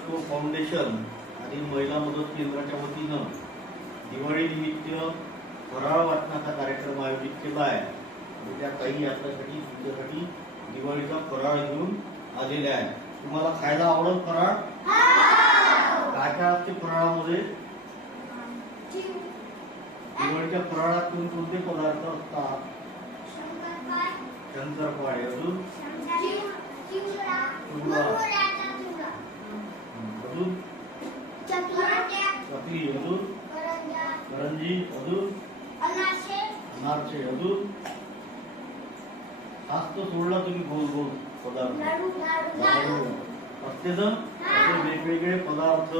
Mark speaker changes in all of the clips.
Speaker 1: तत्व फाउंडेशन आणि महिला मदत केंद्राच्या वतीनं दिवाळी निमित्त फराळ वाटण्याचा कार्यक्रम आयोजित केला आहे. आणि त्या ताई आपल्यासाठी तुमच्यासाठी दिवाळीचा फराळ घेऊन आलेल्या आहे. तुम्हाला खायला आवडेल फराळ? काय काय असते फराळामध्ये? दिवाळीच्या फराळात कोणते पदार्थ असतात? शंकरपाळे. अजून? करंजी अजून अनारसे अजून जास्त सोडला तुम्ही गोल गोल पदार्थ लाडू असते ना असे वेगवेगळे पदार्थ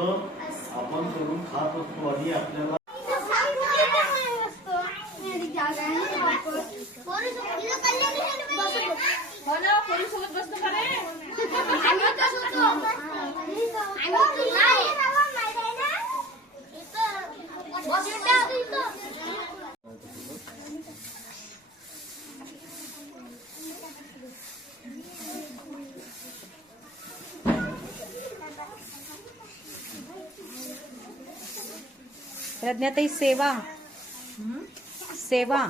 Speaker 1: आपण करून खात असतो आणि आपल्याला
Speaker 2: हो ना पोलीस सोबत बसतो
Speaker 3: प्रज्ञाताई सेवा. सेवा.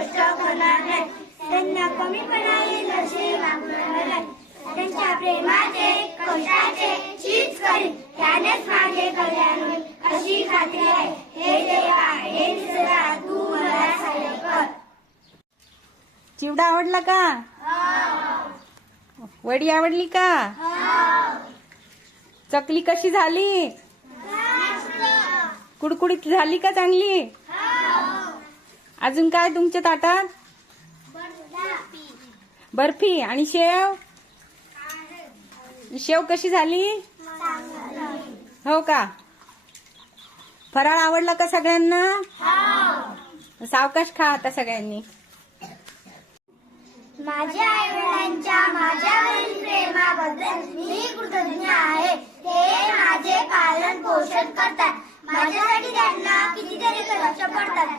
Speaker 4: गोष्ट नाही त्यांना कमीपणा येईल असे वागणार. नाही त्यांच्या प्रेमाचे कष्टाचे चीज त्यानेच माझे कल्याण होईल अशी खात्री आहे. हे देवा हे निसर्गा तू मला सहाय्य कर
Speaker 3: चिवडा आवडला का? वडी आवडली का? चकली कशी झाली? कुडकुडीत झाली का चांगली? अजून काय तुमच्या ताटात? बर्फी. आणि शेव? शेव कशी झाली? हो का? फराळ आवडला का सगळ्यांना? हो. सावकाश खा आता सगळ्यांनी.
Speaker 4: माझ्या आई वडिलांच्या माझ्यावरील प्रेमाबद्दल मी कृतज्ञ आहे. ते माझे पालन पोषण करतात. माझ्यासाठी त्यांना कितीतरी कष्ट पडतात.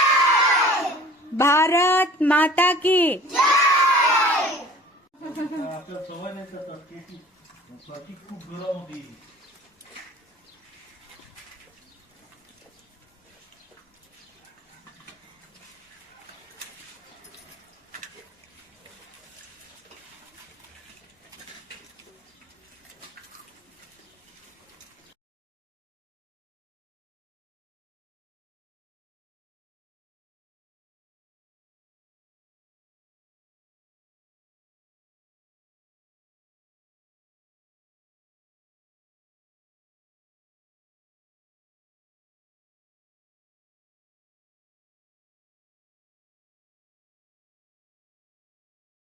Speaker 3: भारत माता की।
Speaker 1: खूप गरम होती.